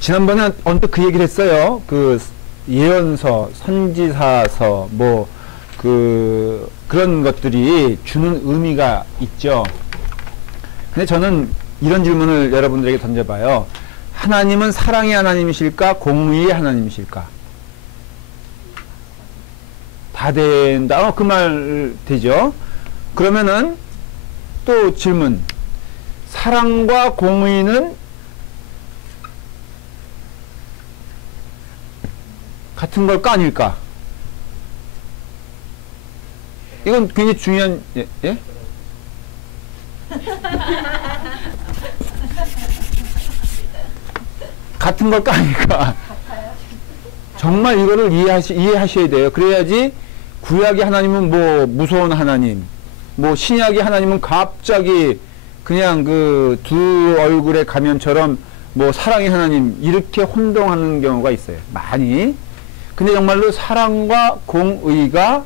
지난번에 언뜻 그 얘기를 했어요. 예언서, 선지자서, 그런 것들이 주는 의미가 있죠. 근데 저는 이런 질문을 여러분들에게 던져봐요. 하나님은 사랑의 하나님이실까? 공의의 하나님이실까? 다 된다. 그 말 되죠? 그러면은 또 질문. 사랑과 공의는 같은 걸까 아닐까? 이건 굉장히 중요한, 예? 같은 걸까 아닐까? 정말 이거를 이해하셔야 돼요. 그래야지 구약의 하나님은 무서운 하나님, 신약의 하나님은 갑자기 그냥 두 얼굴의 가면처럼 사랑의 하나님 이렇게 혼동하는 경우가 있어요. 많이. 근데 정말로 사랑과 공의가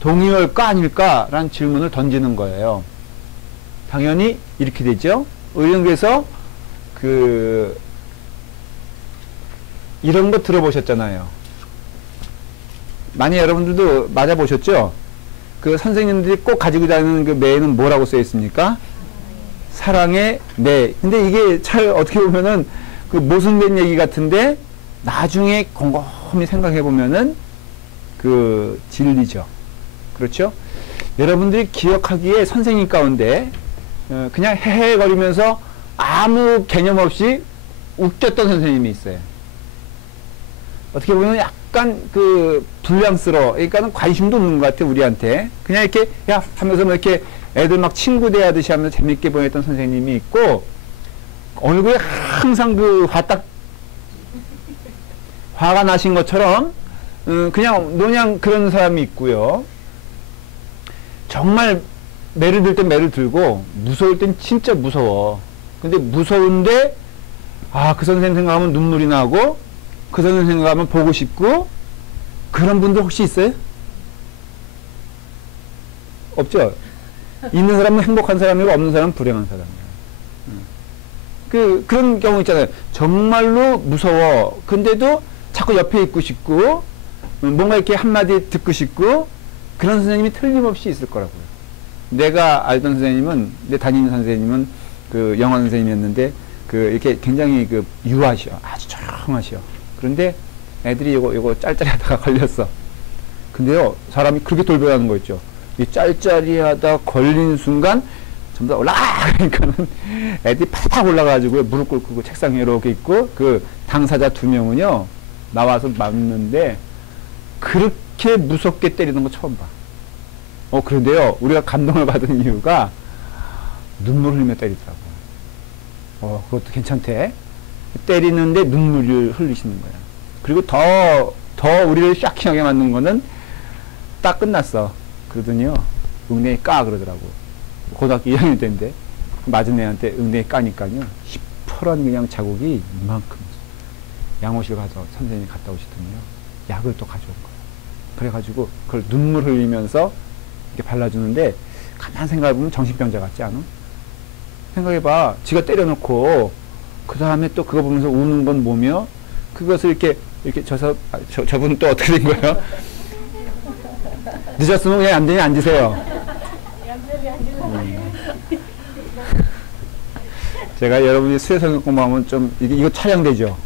동의할까 아닐까 라는 질문을 던지는 거예요. 당연히 이렇게 되죠. 의령에서 이런 거 들어보셨잖아요. 많이 여러분들도 맞아보셨죠? 선생님들이 꼭 가지고 다니는 매에는 뭐라고 써 있습니까? 사랑의 매. 근데 이게 잘 어떻게 보면은 모순된 얘기 같은데 나중에 곰곰이 생각해 보면은 진리죠. 그렇죠? 여러분들이 기억하기에 선생님 가운데 그냥 헤헤거리면서 아무 개념 없이 웃겼던 선생님이 있어요. 어떻게 보면 약간 불량스러워. 그러니까는 관심도 없는 것 같아, 우리한테. 그냥 이렇게, 야! 하면서 이렇게 애들 막 친구 대하듯이 하면서 재밌게 보냈던 선생님이 있고, 얼굴에 항상 화가 나신 것처럼, 그냥 노냥 그런 사람이 있고요. 정말 매를 들 땐 매를 들고, 무서울 땐 진짜 무서워. 근데 무서운데, 그 선생님 생각하면 눈물이 나고, 그 선생님 생각하면 보고 싶고, 그런 분들 혹시 있어요? 없죠? 있는 사람은 행복한 사람이고, 없는 사람은 불행한 사람이에요. 그런 경우 있잖아요. 정말로 무서워. 근데도 자꾸 옆에 있고 싶고, 뭔가 이렇게 한마디 듣고 싶고, 그런 선생님이 틀림없이 있을 거라고요. 내가 알던 선생님은, 내 담임인 선생님은 영어 선생님이었는데, 이렇게 굉장히 유하셔. 아주 조용하셔. 그런데 애들이 요거 짤짤이 하다가 걸렸어. 근데요, 사람이 그렇게 돌변하는 거 있죠. 이 짤짤이 하다 걸린 순간, 전부 다 그러니까는 애들이 팍팍 올라가지고 무릎 꿇고 책상 위에 이렇게 있고, 당사자 2명은요, 나와서 맞는데, 그렇게 무섭게 때리는 거 처음 봐. 그런데요, 우리가 감동을 받은 이유가 눈물 흘리며 때리더라고요. 그것도 괜찮대. 때리는데 눈물을 흘리시는 거야. 그리고 더 우리를 샤킹하게 만든 거는 딱 끝났어. 그러더니요, 엉덩이 까 그러더라고. 고등학교 2학년 때인데 맞은 애한테 엉덩이 까니까요, 시퍼런 그냥 자국이 이만큼. 양호실 가서 선생님이 갔다 오시더니요, 약을 또 가져온 거야. 그래가지고 그걸 눈물 흘리면서 이렇게 발라주는데, 가만 생각해보면 정신병자 같지 않아? 생각해봐. 지가 때려놓고 그 다음에 또 그거 보면서 우는 건 뭐며, 그것을 이렇게 저분은 또 어떻게 된 거예요? 늦었으면 그냥 얌전히 앉으세요. 제가 여러분이 수혜성경 공부하면 좀, 이거 촬영되죠?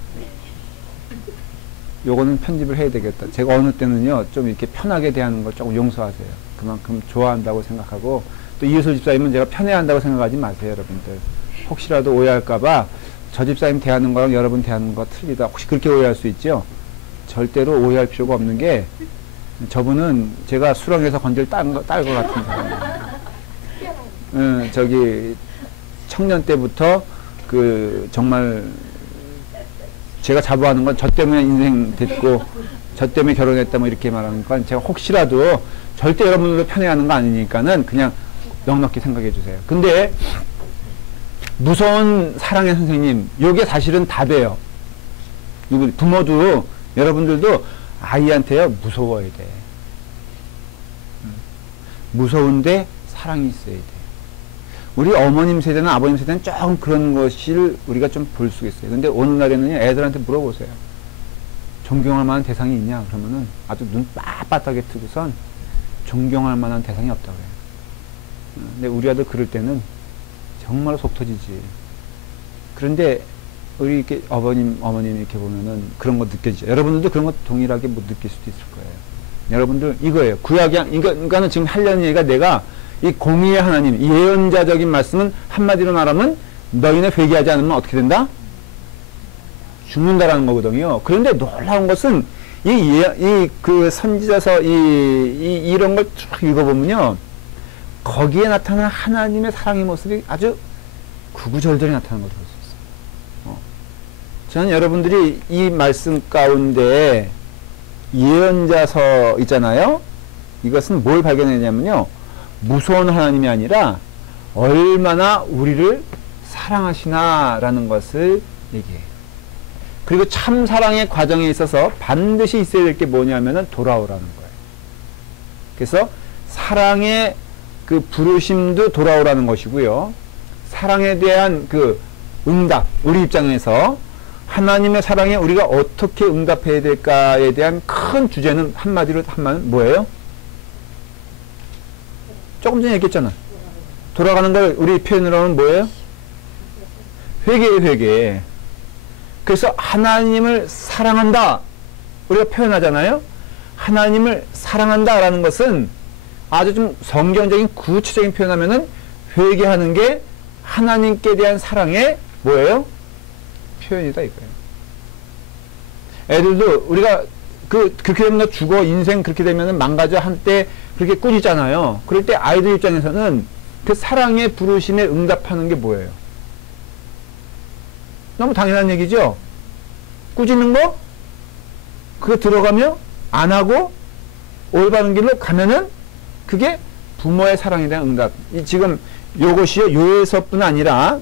요거는 편집을 해야 되겠다. 제가 어느 때는요, 좀 이렇게 편하게 대하는 걸 조금 용서하세요. 그만큼 좋아한다고 생각하고, 또 이효솔 집사님은 제가 편애한다고 생각하지 마세요, 여러분들. 혹시라도 오해할까봐, 저 집사님 대하는 거랑 여러분 대하는 거 틀리다. 혹시 그렇게 오해할 수 있죠? 절대로 오해할 필요가 없는 게, 저분은 제가 수렁에서 건질 딸 것 같은 사람이에요. 청년 때부터 정말 제가 자부하는 건 저 때문에 인생 됐고, 저 때문에 결혼했다 이렇게 말하는 건, 제가 혹시라도 절대 여러분들도 편애하는 거 아니니까는 그냥 넉넉히 생각해 주세요. 근데 무서운 사랑의 선생님, 요게 사실은 답이에요. 부모도 여러분들도 아이한테요, 무서워야 돼. 무서운데 사랑이 있어야 돼. 우리 어머님 세대나 아버님 세대는 조금 그런 것을 우리가 좀 볼 수가 있어요. 근데 오늘날에는 애들한테 물어보세요. 존경할 만한 대상이 있냐? 그러면은 아주 눈 빳빳하게 뜨고선 존경할 만한 대상이 없다고 그래요. 근데 우리 아들 그럴 때는 정말 속 터지지. 그런데 우리 이렇게 어머님 이렇게 보면은 그런 거 느껴지죠. 여러분들도 그런 거 동일하게 못 느낄 수도 있을 거예요. 여러분들 이거예요. 그러니까는 지금 하려는 얘기가 내가 이 공의의 하나님, 이 예언자적인 말씀은 한마디로 말하면 너희는 회개하지 않으면 어떻게 된다? 죽는다라는 거거든요. 그런데 놀라운 것은 그 선지자서 이런 걸 쭉 읽어보면요. 거기에 나타나는 하나님의 사랑의 모습이 아주 구구절절히 나타나는 것을 볼 수 있어요. 저는 여러분들이 이 말씀 가운데 예언자서 있잖아요. 이것은 뭘 발견했냐면요. 무서운 하나님이 아니라 얼마나 우리를 사랑하시나라는 것을 얘기해요. 그리고 참 사랑의 과정에 있어서 반드시 있어야 될 게 뭐냐면은 돌아오라는 거예요. 그래서 사랑의 그 부르심도 돌아오라는 것이고요. 사랑에 대한 그 응답, 우리 입장에서 하나님의 사랑에 우리가 어떻게 응답해야 될까에 대한 큰 주제는 한마디로 하면 뭐예요? 조금 전에 얘기했잖아. 돌아가는 걸 우리 표현으로는 뭐예요? 회개예요, 회개. 그래서 하나님을 사랑한다. 우리가 표현하잖아요. 하나님을 사랑한다라는 것은 아주 좀 성경적인 구체적인 표현하면은 회개하는 게 하나님께 대한 사랑의 뭐예요? 표현이다 이거예요. 애들도 우리가 그렇게 되면 너 죽어 인생 그렇게 되면은 망가져 한때 그렇게 꾸짖잖아요. 그럴 때 아이들 입장에서는 그 사랑의 부르심에 응답하는 게 뭐예요? 너무 당연한 얘기죠? 꾸짖는 거? 그거 들어가며 안 하고 올바른 길로 가면은 그게 부모의 사랑에 대한 응답. 지금 요것이요, 요에서뿐 아니라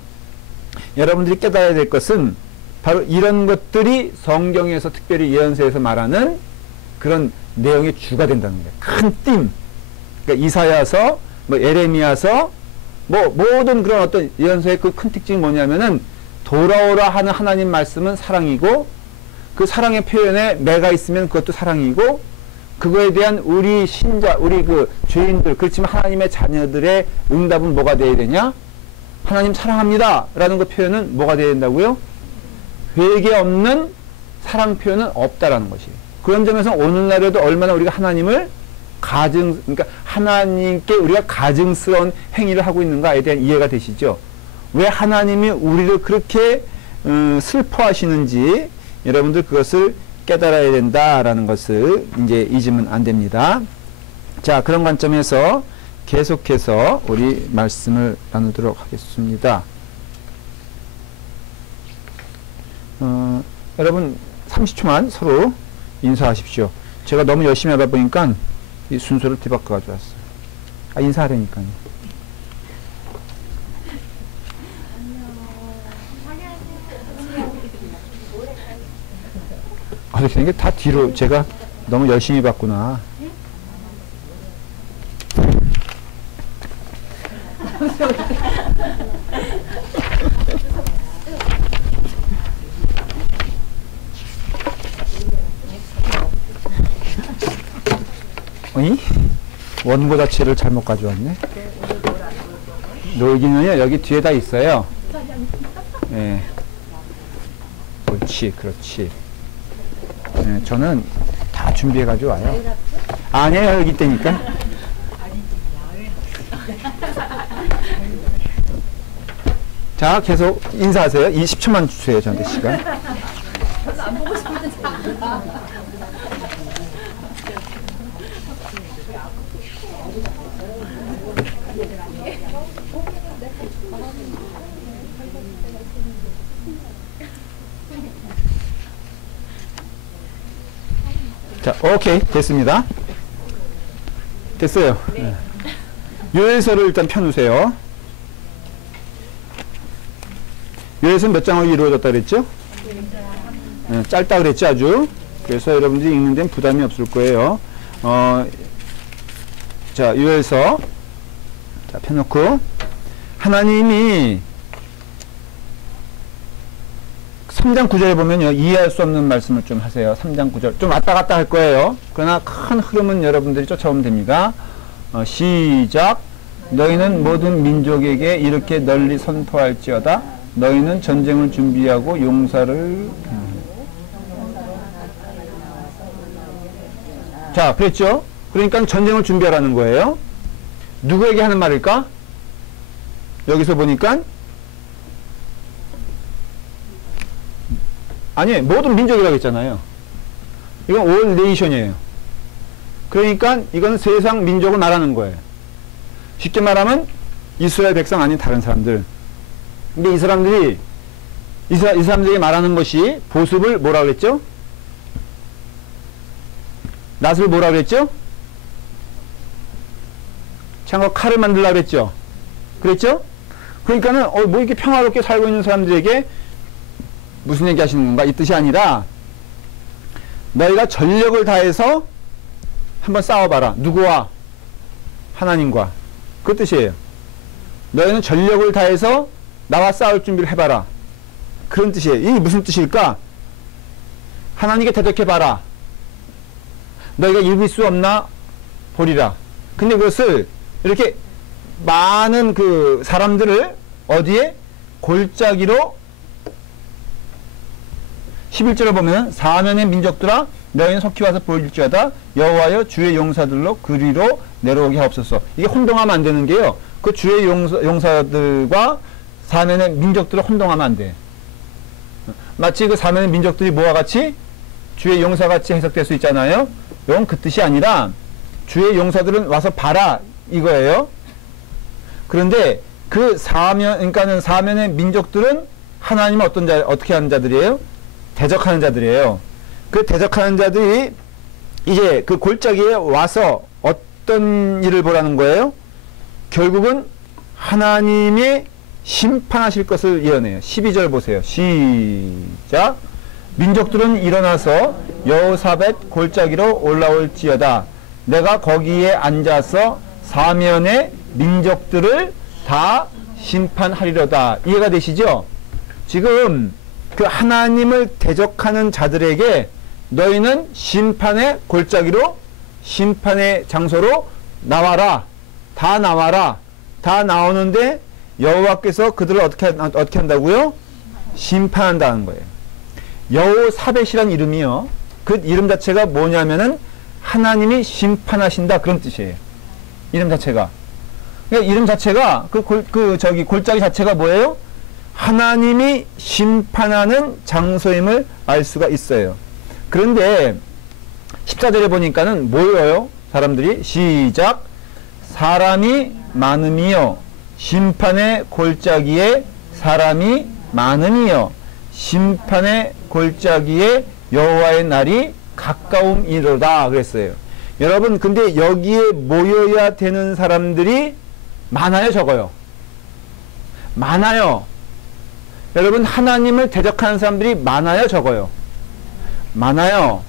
여러분들이 깨달아야 될 것은 바로 이런 것들이 성경에서 특별히 예언서에서 말하는 그런 내용의 주가 된다는 거예요. 큰 띠임. 그러니까 이사야서, 에레미야서, 모든 그런 어떤 예언서의 그 큰 특징이 뭐냐면은 돌아오라 하는 하나님 말씀은 사랑이고 그 사랑의 표현에 내가 있으면 그것도 사랑이고 그거에 대한 우리 신자, 우리 그 죄인들, 그렇지만 하나님의 자녀들의 응답은 뭐가 되어야 되냐? 하나님 사랑합니다. 라는 그 표현은 뭐가 되어야 된다고요? 회개 없는 사랑 표현은 없다라는 것이에요. 그런 점에서 오늘날에도 얼마나 우리가 하나님을 그러니까 하나님께 우리가 가증스러운 행위를 하고 있는가에 대한 이해가 되시죠? 왜 하나님이 우리를 그렇게 슬퍼하시는지 여러분들 그것을 깨달아야 된다라는 것을 이제 잊으면 안 됩니다. 자, 그런 관점에서 계속해서 우리 말씀을 나누도록 하겠습니다. 여러분 30초만 서로 인사하십시오. 제가 너무 열심히 하다 보니까 이 순서를 뒤바꿔 가져왔어요. 인사하려니까요. 이게 다 뒤로 제가 너무 열심히 봤구나. 어이? 원고 자체를 잘못 가져왔네. 놀기는요 여기 뒤에 다 있어요. 예. 옳지, 그렇지. 네, 저는 다 준비해가지고 와요. 아니에요, 여기 있다니까. 자, 계속 인사하세요. 20초만 주세요, 저한테 시간. 별로 안 보고 싶은데. 자, 오케이. 됐습니다. 됐어요. 네. 요에서를 일단 펴놓으세요. 요에서는 몇 장으로 이루어졌다 그랬죠? 네, 짧다 그랬죠, 아주. 그래서 여러분들이 읽는 데는 부담이 없을 거예요. 자, 요에서. 자, 펴놓고. 하나님이 3장 9절에 보면요, 이해할 수 없는 말씀을 좀 하세요. 3장 9절. 좀 왔다 갔다 할 거예요. 그러나 큰 흐름은 여러분들이 쫓아오면 됩니다. 시작. 너희는 모든 민족에게 이렇게 널리 선포할지어다. 너희는 전쟁을 준비하고 용사를 자, 그랬죠? 그러니까 전쟁을 준비하라는 거예요. 누구에게 하는 말일까? 여기서 보니까 아니, 모든 민족이라고 했잖아요. 이건 all nation이에요. 그러니까 이건 세상 민족을 말하는 거예요. 쉽게 말하면 이스라엘 백성 아닌 다른 사람들. 근데 이 사람들이 이 사람들이 말하는 것이 보습을 뭐라 그랬죠? 낫을 뭐라 그랬죠? 참고 칼을 만들라 그랬죠? 그랬죠? 그러니까는 뭐 이렇게 평화롭게 살고 있는 사람들에게 무슨 얘기 하시는 건가? 이 뜻이 아니라 너희가 전력을 다해서 한번 싸워봐라. 누구와? 하나님과. 그 뜻이에요. 너희는 전력을 다해서 나와 싸울 준비를 해봐라. 그런 뜻이에요. 이게 무슨 뜻일까? 하나님께 대적해봐라. 너희가 이길 수 없나 보리라. 근데 그것을 이렇게 많은 그 사람들을 어디에? 골짜기로 11절을 보면 사면의 민족들아 너희는 속히 와서 보일지어다 여호와여 주의 용사들로 그리로 내려오게 하옵소서. 이게 혼동하면 안 되는 게요. 그 주의 용사들과 사면의 민족들을 혼동하면 안 돼. 마치 그 사면의 민족들이 뭐와 같이? 주의 용사같이 해석될 수 있잖아요. 이건 그 뜻이 아니라 주의 용사들은 와서 봐라 이거예요. 그런데 그 그러니까는 사면의 민족들은 하나님은 어떻게 하는 자들이에요? 대적하는 자들이에요. 그 대적하는 자들이 이제 그 골짜기에 와서 어떤 일을 보라는 거예요? 결국은 하나님이 심판하실 것을 예언해요. 12절 보세요. 시작. 민족들은 일어나서 여호사벳 골짜기로 올라올지어다. 내가 거기에 앉아서 사면의 민족들을 다 심판하리로다. 이해가 되시죠? 지금 그 하나님을 대적하는 자들에게 너희는 심판의 골짜기로 심판의 장소로 나와라. 다 나와라. 다 나오는데 여호와께서 그들을 어떻게 한다고요? 심판한다는 거예요. 여호사벳이란 이름이요. 그 이름 자체가 뭐냐면은 하나님이 심판하신다 그런 뜻이에요. 이름 자체가. 그러니까 이름 자체가 골짜기 자체가 뭐예요? 하나님이 심판하는 장소임을 알 수가 있어요. 그런데 14절에 보니까는 뭐예요? 사람들이 시작. 사람이 많음이요 심판의 골짜기에 사람이 많음이요 심판의 골짜기에 여호와의 날이 가까움이로다 그랬어요. 여러분 근데 여기에 모여야 되는 사람들이 많아요 적어요? 많아요. 여러분 하나님을 대적하는 사람들이 많아요 적어요? 많아요.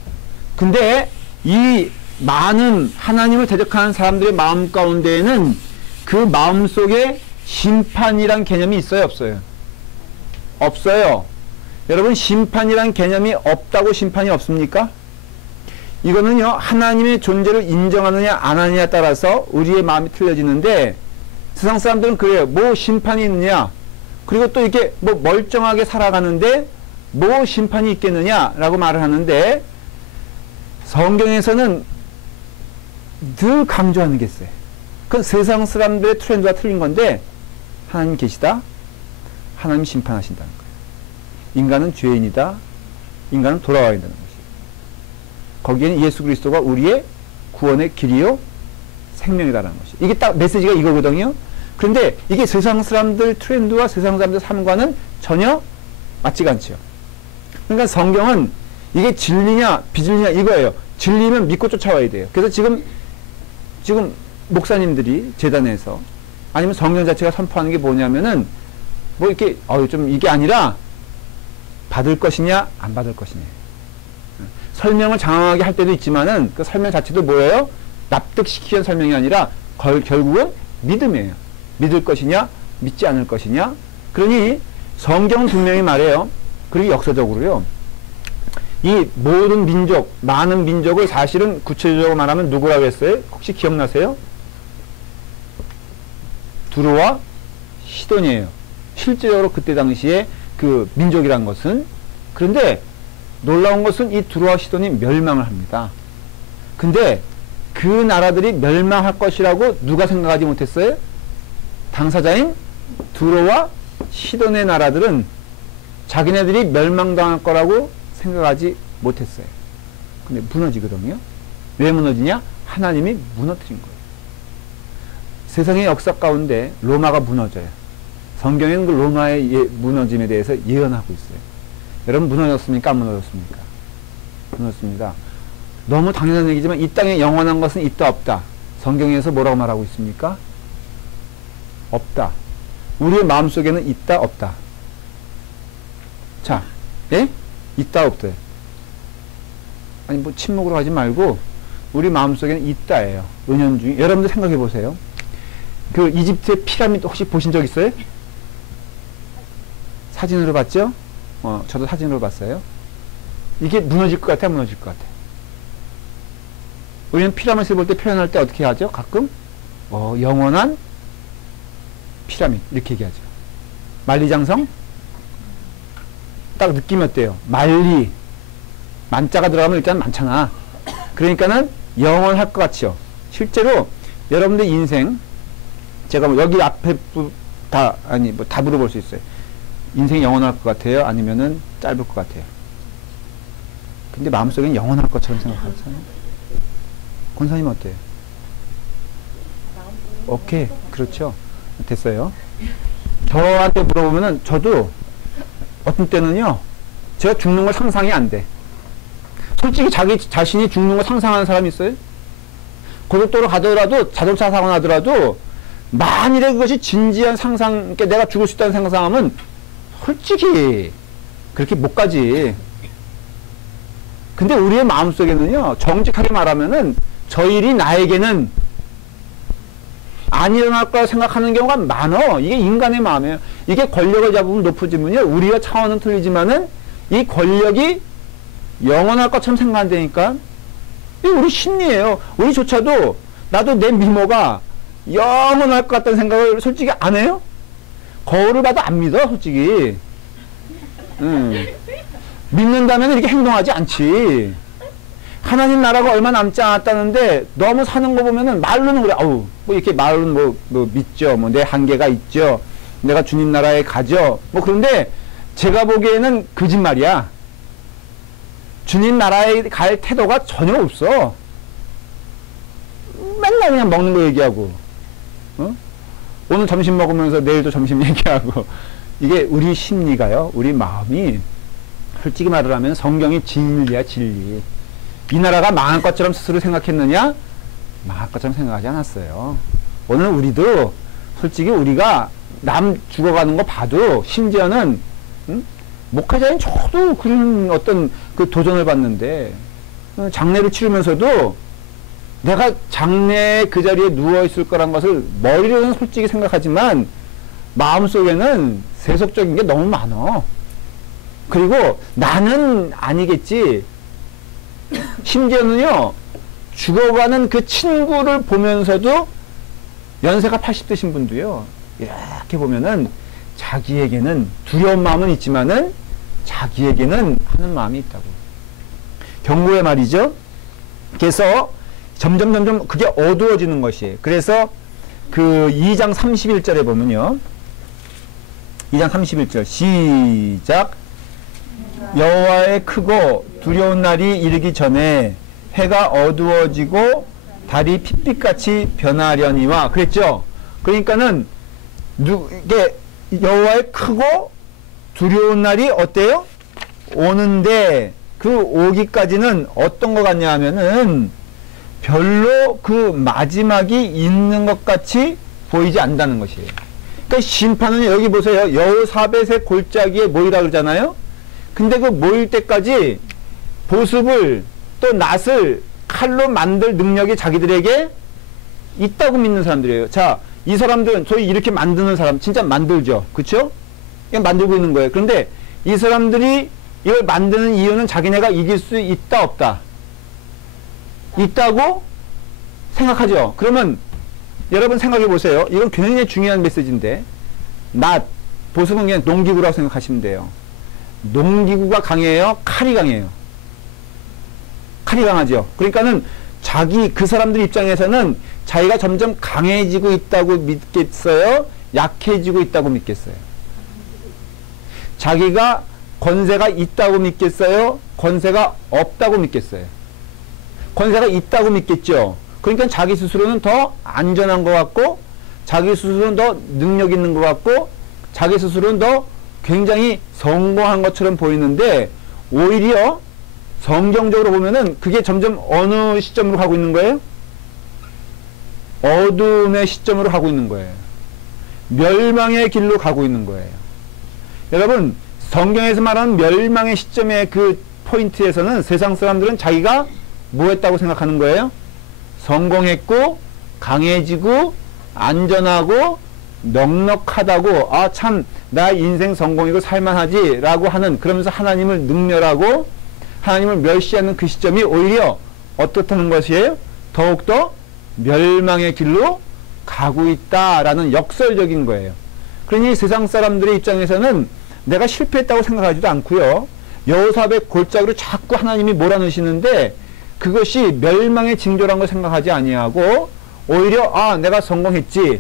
근데 이 많은 하나님을 대적하는 사람들의 마음 가운데에는 그 마음 속에 심판이란 개념이 있어요 없어요? 없어요. 여러분 심판이란 개념이 없다고 심판이 없습니까? 이거는요 하나님의 존재를 인정하느냐 안 하느냐에 따라서 우리의 마음이 틀려지는데 세상 사람들은 그래요. 뭐 심판이 있느냐 그리고 또 이렇게 뭐 멀쩡하게 살아가는데 뭐 심판이 있겠느냐라고 말을 하는데 성경에서는 늘 강조하는 게 있어요. 그건 세상 사람들의 트렌드가 틀린 건데 하나님 계시다. 하나님 심판하신다는 거예요. 인간은 죄인이다. 인간은 돌아와야 된다는 것이에요. 거기에는 예수 그리스도가 우리의 구원의 길이요 생명이다라는 것이에요. 이게 딱 메시지가 이거거든요. 그런데 이게 세상 사람들 트렌드와 세상 사람들 삶과는 전혀 맞지가 않죠. 그러니까 성경은 이게 진리냐 비진리냐 이거예요. 진리면 믿고 쫓아와야 돼요. 그래서 지금 목사님들이 재단에서 아니면 성경 자체가 선포하는 게 뭐냐면은 뭐 이렇게 좀 이게 아니라 받을 것이냐 안 받을 것이냐 설명을 장황하게 할 때도 있지만은 그 설명 자체도 뭐예요? 납득시키는 설명이 아니라 결국은 믿음이에요. 믿을 것이냐 믿지 않을 것이냐? 그러니 성경은 분명히 말해요. 그리고 역사적으로요. 이 모든 민족, 많은 민족을 사실은 구체적으로 말하면 누구라고 했어요? 혹시 기억나세요? 두로와 시돈이에요. 실제적으로 그때 당시에 그 민족이란 것은. 그런데 놀라운 것은 이 두로와 시돈이 멸망을 합니다. 근데 그 나라들이 멸망할 것이라고 누가 생각하지 못했어요? 당사자인 두로와 시돈의 나라들은 자기네들이 멸망당할 거라고 생각하지 못했어요. 근데 무너지거든요. 왜 무너지냐? 하나님이 무너뜨린 거예요. 세상의 역사 가운데 로마가 무너져요. 성경에는 그 로마의 무너짐에 대해서 예언하고 있어요. 여러분 무너졌습니까? 안 무너졌습니까? 무너졌습니다. 너무 당연한 얘기지만 이 땅에 영원한 것은 있다 없다. 성경에서 뭐라고 말하고 있습니까? 없다. 우리의 마음속에는 있다 없다. 자, 예? 있다 없다. 아니 뭐 침묵으로 하지 말고 우리 마음속에는 있다예요. 은연중에. 여러분들 생각해 보세요. 그 이집트의 피라미드 혹시 보신 적 있어요? 사진으로 봤죠? 저도 사진으로 봤어요. 이게 무너질 것 같아, 무너질 것 같아. 우리는 피라미드 볼 때 표현할 때 어떻게 하죠? 가끔 영원한 피라미드 이렇게 얘기하죠. 만리장성? 딱 느낌이 어때요? 만리 만자가 들어가면 일단 많잖아. 그러니까는 영원할 것 같죠. 실제로 여러분들 인생 제가 뭐 여기 앞에 다 아니 뭐 다 물어볼 수 있어요. 인생이 영원할 것 같아요? 아니면은 짧을 것 같아요? 근데 마음속엔 영원할 것처럼 생각하잖아요. 권사님 어때요? 오케이. 그렇죠. 됐어요. 저한테 물어보면은 저도 어떤 때는요, 제가 죽는 걸 상상이 안 돼. 솔직히 자기 자신이 죽는 걸 상상하는 사람이 있어요? 고속도로 가더라도, 자동차 사고 나더라도, 만일에 그것이 진지한 상상, 그러니까 내가 죽을 수 있다는 상상하면, 솔직히, 그렇게 못 가지. 근데 우리의 마음속에는요, 정직하게 말하면은, 저 일이 나에게는 안 일어날 거라 생각하는 경우가 많어. 이게 인간의 마음이에요. 이게 권력을 잡으면 높아지면요, 우리가 차원은 틀리지만은 이 권력이 영원할 것처럼 생각한다니까. 이게 우리 심리예요. 우리조차도 나도 내 미모가 영원할 것 같다는 생각을 솔직히 안 해요? 거울을 봐도 안 믿어, 솔직히. 믿는다면 이렇게 행동하지 않지. 하나님 나라가 얼마 남지 않았다는데 너무 사는 거 보면은 말로는 그래. 아우, 뭐 이렇게 말로는 뭐 믿죠. 뭐 내 한계가 있죠. 내가 주님 나라에 가죠. 뭐 그런데 제가 보기에는 거짓말이야. 주님 나라에 갈 태도가 전혀 없어. 맨날 그냥 먹는 거 얘기하고, 오늘 점심 먹으면서 내일도 점심 얘기하고. 이게 우리 심리가요, 우리 마음이 솔직히 말을 하면 성경이 진리야, 진리. 이 나라가 망할 것처럼 스스로 생각했느냐? 망할 것처럼 생각하지 않았어요. 오늘 우리도 솔직히 우리가 남 죽어가는 거 봐도 심지어는 목회자인 저도 그런 어떤 그 도전을 받는데 장례를 치르면서도 내가 장례 그 자리에 누워있을 거란 것을 머리로는 솔직히 생각하지만 마음속에는 세속적인 게 너무 많아. 그리고 나는 아니겠지. 심지어는요, 죽어가는 그 친구를 보면서도 연세가 80 되신 분도요, 이렇게 보면은 자기에게는 두려운 마음은 있지만은 자기에게는 하는 마음이 있다고. 경고의 말이죠. 그래서 점점 그게 어두워지는 것이에요. 그래서 그 2장 31절에 보면요, 2장 31절 시작. 여호와의 크고 두려운 날이 이르기 전에 해가 어두워지고 달이 핏빛같이 변하려니와 그랬죠. 그러니까는 이게 여호와의 크고 두려운 날이 어때요? 오는데 그 오기까지는 어떤 것 같냐 하면은 별로 그 마지막이 있는 것 같이 보이지 않는다는 것이에요. 그러니까 심판은 여기 보세요. 여호사벳의 골짜기에 모이라 그러잖아요. 근데 그 모일 때까지 보습을 또 낫을 칼로 만들 능력이 자기들에게 있다고 믿는 사람들이에요. 자, 이 사람들은 소위 이렇게 만드는 사람 진짜 만들죠. 그쵸? 그냥 만들고 있는 거예요. 그런데 이 사람들이 이걸 만드는 이유는 자기네가 이길 수 있다 없다? 있다고 생각하죠. 그러면 여러분 생각해 보세요. 이건 굉장히 중요한 메시지인데 보석은 그냥 농기구라고 생각하시면 돼요. 농기구가 강해요? 칼이 강해요? 칼이 강하죠. 그러니까는 그 사람들 입장에서는 자기가 점점 강해지고 있다고 믿겠어요? 약해지고 있다고 믿겠어요? 자기가 권세가 있다고 믿겠어요? 권세가 없다고 믿겠어요? 권세가 있다고 믿겠죠. 그러니까 자기 스스로는 더 안전한 것 같고, 자기 스스로는 더 능력 있는 것 같고, 자기 스스로는 더 굉장히 성공한 것처럼 보이는데, 오히려 성경적으로 보면은 그게 점점 어느 시점으로 가고 있는 거예요? 어둠의 시점으로 가고 있는 거예요. 멸망의 길로 가고 있는 거예요. 여러분, 성경에서 말하는 멸망의 시점의 그 포인트에서는 세상 사람들은 자기가 뭐 했다고 생각하는 거예요? 성공했고, 강해지고, 안전하고, 넉넉하다고, 아, 참, 나 인생 성공이고 살만하지, 라고 하는, 그러면서 하나님을 능멸하고, 하나님을 멸시하는 그 시점이 오히려 어떻다는 것이에요? 더욱더 멸망의 길로 가고 있다라는 역설적인 거예요. 그러니 세상 사람들의 입장에서는 내가 실패했다고 생각하지도 않고요. 여호사밧 골짜기로 자꾸 하나님이 몰아넣으시는데 그것이 멸망의 징조라는 걸 생각하지 아니하고 오히려 내가 성공했지,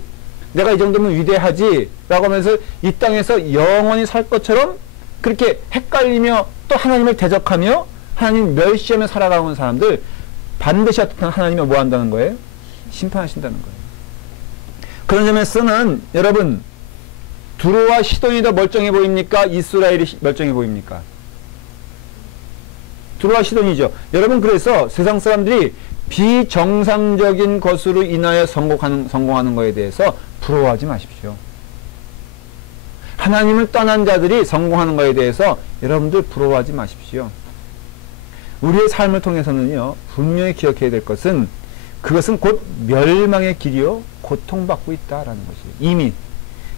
내가 이 정도면 위대하지 라고 하면서 이 땅에서 영원히 살 것처럼 그렇게 헷갈리며 또 하나님을 대적하며 하나님 멸시하며 살아가는 사람들 반드시 어떻든 하나님이 뭐 한다는 거예요? 심판하신다는 거예요. 그런 점에서는 여러분, 두로와 시돈이 더 멀쩡해 보입니까? 이스라엘이 멀쩡해 보입니까? 두로와 시돈이죠. 여러분, 그래서 세상 사람들이 비정상적인 것으로 인하여 성공하는 것에 대해서 부러워하지 마십시오. 하나님을 떠난 자들이 성공하는 것에 대해서 여러분들 부러워하지 마십시오. 우리의 삶을 통해서는요, 분명히 기억해야 될 것은 그것은 곧 멸망의 길이요, 고통받고 있다라는 것이에요. 이미.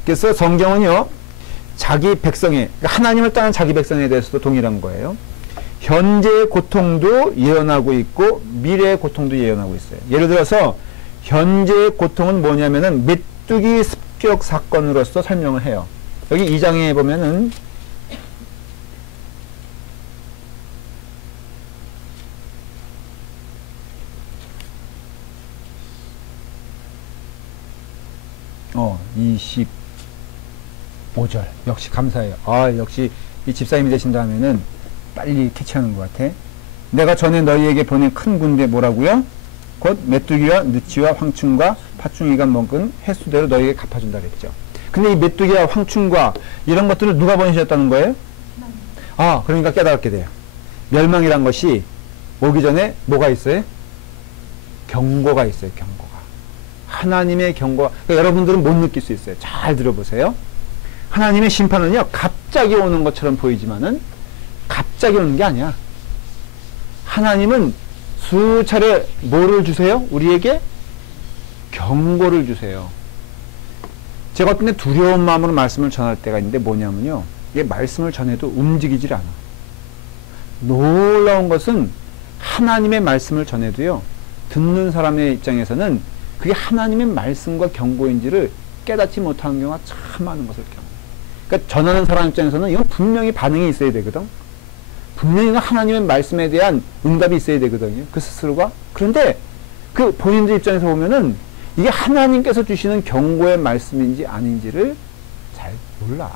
그래서 성경은요, 자기 백성의, 하나님을 떠난 자기 백성에 대해서도 동일한 거예요. 현재의 고통도 예언하고 있고 미래의 고통도 예언하고 있어요. 예를 들어서 현재의 고통은 뭐냐면은 메뚜기 습격 사건으로서 설명을 해요. 여기 2장에 보면은 어 25절 역시 감사해요. 역시 이 집사님이 되신 다음에는 빨리 캐치하는 것 같아. 내가 전에 너희에게 보낸 큰 군대 뭐라고요? 곧 메뚜기와 느치와 황충과 파충이가 먹은 횟수대로 너희에게 갚아준다 그랬죠. 근데 이 메뚜기와 황충과 이런 것들을 누가 보내셨다는 거예요? 그러니까 깨달게 돼요. 멸망이란 것이 오기 전에 뭐가 있어요? 경고가 있어요. 경고가. 하나님의 경고가. 그러니까 여러분들은 못 느낄 수 있어요. 잘 들어보세요. 하나님의 심판은요, 갑자기 오는 것처럼 보이지만은 갑자기 오는 게 아니야. 하나님은 수차례 뭐를 주세요? 우리에게 경고를 주세요. 제가 어떤 때 두려운 마음으로 말씀을 전할 때가 있는데 뭐냐면요, 이게 말씀을 전해도 움직이질 않아. 놀라운 것은 하나님의 말씀을 전해도요, 듣는 사람의 입장에서는 그게 하나님의 말씀과 경고인지를 깨닫지 못하는 경우가 참 많은 것을 경험해요. 그러니까 전하는 사람 입장에서는 이건 분명히 반응이 있어야 되거든. 분명히 하나님의 말씀에 대한 응답이 있어야 되거든요. 그 스스로가. 그런데 그 본인들 입장에서 보면은 이게 하나님께서 주시는 경고의 말씀인지 아닌지를 잘 몰라.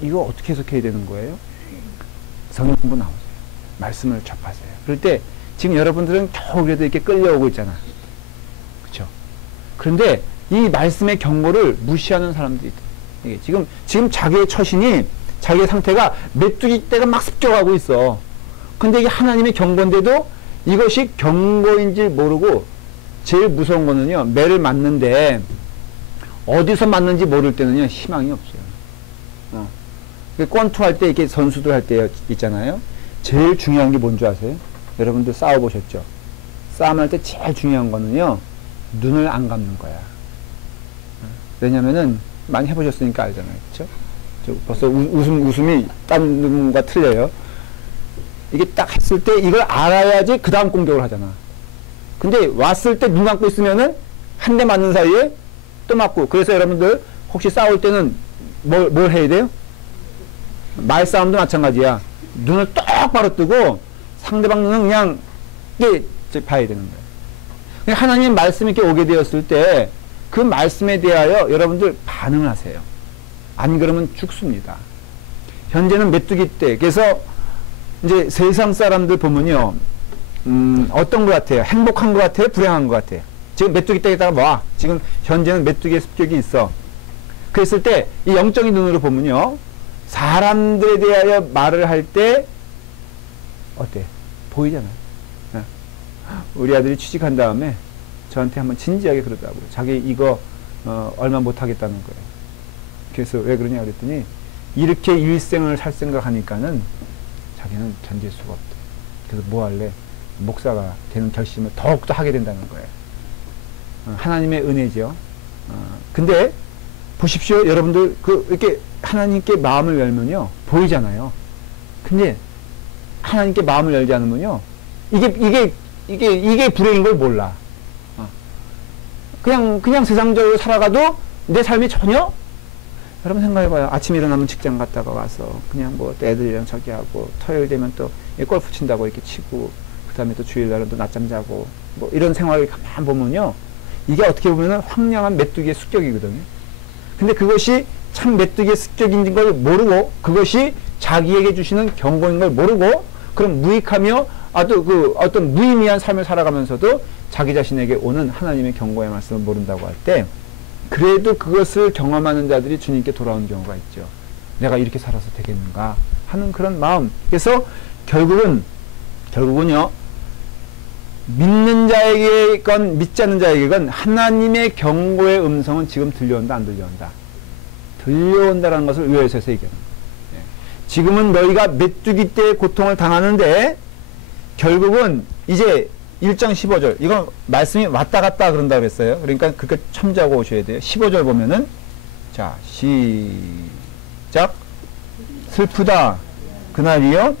이거 어떻게 해석해야 되는 거예요? 성경 공부 나오세요. 말씀을 접하세요. 그럴 때 지금 여러분들은 겨우 그래도 이렇게 끌려오고 있잖아. 그렇죠? 그런데 이 말씀의 경고를 무시하는 사람들이 있다. 이게 지금 자기의 처신이, 자기의 상태가 메뚜기 떼가 막 습격하고 있어. 근데 이게 하나님의 경고인데도 이것이 경고인지 모르고, 제일 무서운 거는요, 매를 맞는데 어디서 맞는지 모를 때는요, 희망이 없어요. 권투할 때 이렇게 선수들 할 때 있잖아요. 제일 중요한 게 뭔지 아세요? 여러분들 싸워보셨죠? 싸움할 때 제일 중요한 거는요, 눈을 안 감는 거야. 왜냐면은 많이 해보셨으니까 알잖아요. 그쵸? 저 벌써 웃음이 딴 놈과 틀려요. 이게 딱 했을 때 이걸 알아야지 그 다음 공격을 하잖아. 근데 왔을 때 눈 감고 있으면은 한 대 맞는 사이에 또 맞고. 그래서 여러분들 혹시 싸울 때는 뭘 해야 돼요? 말싸움도 마찬가지야. 눈을 똑바로 뜨고 상대방 눈은 그냥 이게 봐야 되는 거예요. 하나님 말씀이 이렇게 오게 되었을 때 그 말씀에 대하여 여러분들 반응을 하세요. 안 그러면 죽습니다. 현재는 메뚜기 때. 그래서 이제 세상 사람들 보면요, 어떤 것 같아요? 행복한 것 같아요? 불행한 것 같아요? 지금 메뚜기 떼에다가 봐. 지금 현재는 메뚜기의 습격이 있어. 그랬을 때 이 영적인 눈으로 보면요, 사람들에 대하여 말을 할 때 어때? 보이잖아요. 우리 아들이 취직한 다음에 저한테 한번 진지하게 그러더라고요. 자기 이거 얼마 못하겠다는 거예요. 그래서 왜 그러냐 그랬더니 이렇게 일생을 살 생각하니까는 자기는 견딜 수가 없대. 그래서 뭐 할래? 목사가 되는 결심을 더욱더 하게 된다는 거예요. 하나님의 은혜죠. 근데 보십시오. 여러분들 이렇게 하나님께 마음을 열면요, 보이잖아요. 근데 하나님께 마음을 열지 않으면요, 이게 불행인 걸 몰라. 그냥 세상적으로 살아가도 내 삶이 전혀, 여러분 생각해봐요. 아침에 일어나면 직장 갔다가 와서 그냥 뭐 애들이랑 저기 하고, 토요일 되면 또 골프 친다고 이렇게 치고, 그 다음에 또 주일날은 또 낮잠 자고, 뭐 이런 생활을 가만 보면요, 이게 어떻게 보면은 황량한 메뚜기의 습격이거든요. 근데 그것이 참 메뚜기의 습격인 걸 모르고, 그것이 자기에게 주시는 경고인 걸 모르고, 그럼 무익하며 아주 어떤 무의미한 삶을 살아가면서도 자기 자신에게 오는 하나님의 경고의 말씀을 모른다고 할 때, 그래도 그것을 경험하는 자들이 주님께 돌아오는 경우가 있죠. 내가 이렇게 살아서 되겠는가 하는 그런 마음. 그래서 결국은요, 믿는 자에게건 믿지 않는 자에게건 하나님의 경고의 음성은 지금 들려온다, 안 들려온다? 들려온다라는 것을 의회에서 얘기하는 거예요. 지금은 너희가 메뚜기 때의 고통을 당하는데, 결국은 이제 1장 15절, 이건 말씀이 왔다 갔다 그런다 그랬어요. 그러니까 그렇게 참조하고 오셔야 돼요. 15절 보면은, 자, 시작. 슬프다 그날이요,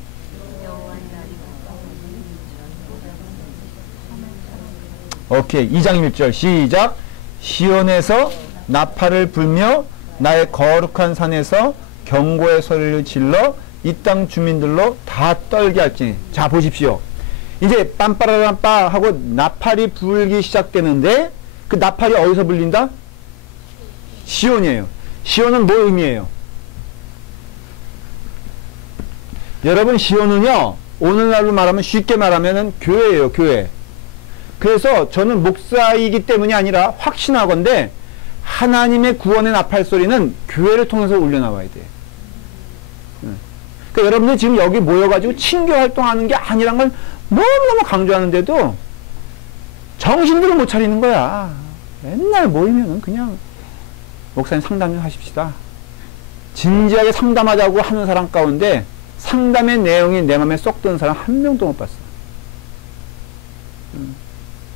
오케이. 2장 1절 시작. 시온에서 나팔을 불며 나의 거룩한 산에서 경고의 소리를 질러 이 땅 주민들로 다 떨게 할지니. 자, 보십시오. 이제 빰빠라빰빠 하고 나팔이 불기 시작되는데, 그 나팔이 어디서 불린다? 시온이에요. 시온은 뭐 의미예요? 여러분, 시온은요, 오늘날로 말하면, 쉽게 말하면은 교회예요, 교회. 그래서 저는 목사이기 때문이 아니라 확신하건대 하나님의 구원의 나팔 소리는 교회를 통해서 울려나와야 돼. 그러니까 여러분들 지금 여기 모여가지고 친교 활동하는 게 아니란 걸 너무너무 강조하는데도 정신들을 못 차리는 거야. 맨날 모이면은 그냥 목사님 상담 좀 하십시다. 진지하게 상담하자고 하는 사람 가운데 상담의 내용이 내 맘에 쏙 드는 사람 한 명도 못 봤어.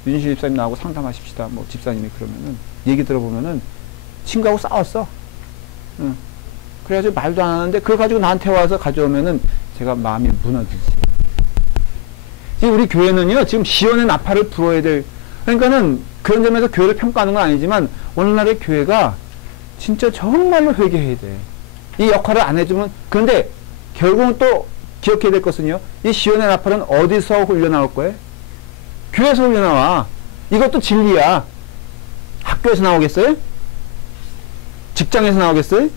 윤신 집사님 나하고 상담하십시다. 뭐 집사님이 그러면은 얘기 들어보면은 친구하고 싸웠어. 그래가지고 말도 안 하는데 그걸 가지고 나한테 와서 가져오면은 제가 마음이 무너지지. 우리 교회는요, 지금 시온의 나팔을 불어야 될, 그러니까는 그런 점에서 교회를 평가하는 건 아니지만 오늘날의 교회가 진짜 정말로 회개해야 돼. 이 역할을 안 해주면. 그런데 결국은 또 기억해야 될 것은요, 이 시온의 나팔은 어디서 흘려나올 거예요? 교회에서 흘려나와. 이것도 진리야. 학교에서 나오겠어요? 직장에서 나오겠어요?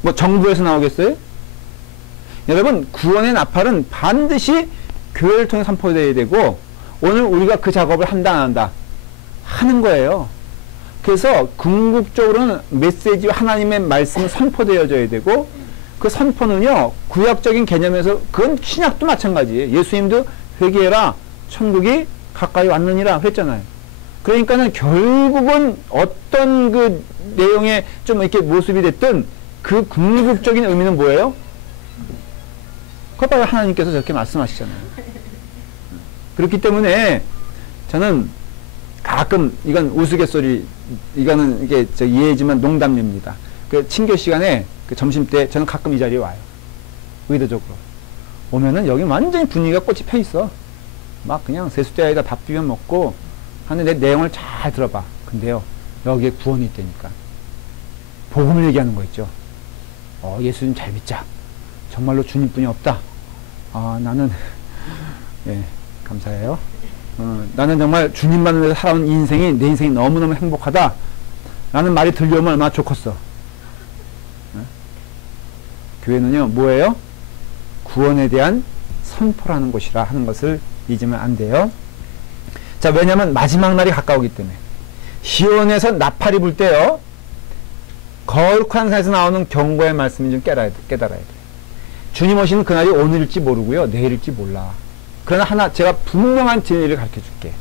뭐 정부에서 나오겠어요? 여러분, 구원의 나팔은 반드시 교회를 통해 선포되어야 되고, 오늘 우리가 그 작업을 한다 안 한다? 하는 거예요. 그래서 궁극적으로는 메시지와 하나님의 말씀은 선포되어져야 되고, 그 선포는요, 구약적인 개념에서, 그건 신약도 마찬가지예요. 예수님도 회개해라, 천국이 가까이 왔느니라 했잖아요. 그러니까는 결국은 어떤 그 내용의 좀 이렇게 모습이 됐든 그 궁극적인 의미는 뭐예요? 그것 하나님께서 저렇게 말씀하시잖아요. 그렇기 때문에 저는 가끔, 이건 우스갯소리인데 이거는 이게 저 이해지만 농담입니다. 그 친교 시간에 그 점심 때 저는 가끔 이 자리에 와요. 의도적으로. 오면은 여기 완전히 분위기가 꽃이 펴 있어. 막 그냥 세숫대에다 밥 비벼 먹고 하는데 내용을 잘 들어봐. 근데요, 여기에 구원이 있다니까. 복음을 얘기하는 거 있죠. 예수님 잘 믿자. 정말로 주님뿐이 없다. 나는, 예, 감사해요. 나는 정말 주님만을 위해서 살아온 인생이, 내 인생이 너무너무 행복하다. 라는 말이 들려오면 얼마나 좋겠어. 교회는요, 뭐예요? 구원에 대한 선포라는 곳이라 하는 것을 잊으면 안 돼요. 자, 왜냐면 마지막 날이 가까우기 때문에. 시온에서 나팔이 불 때요, 거룩한 산에서 나오는 경고의 말씀을 좀 깨달아야 돼. 주님 오시는 그날이 오늘일지 모르고요, 내일일지 몰라. 그러나 하나, 제가 분명한 진리를 가르쳐 줄게.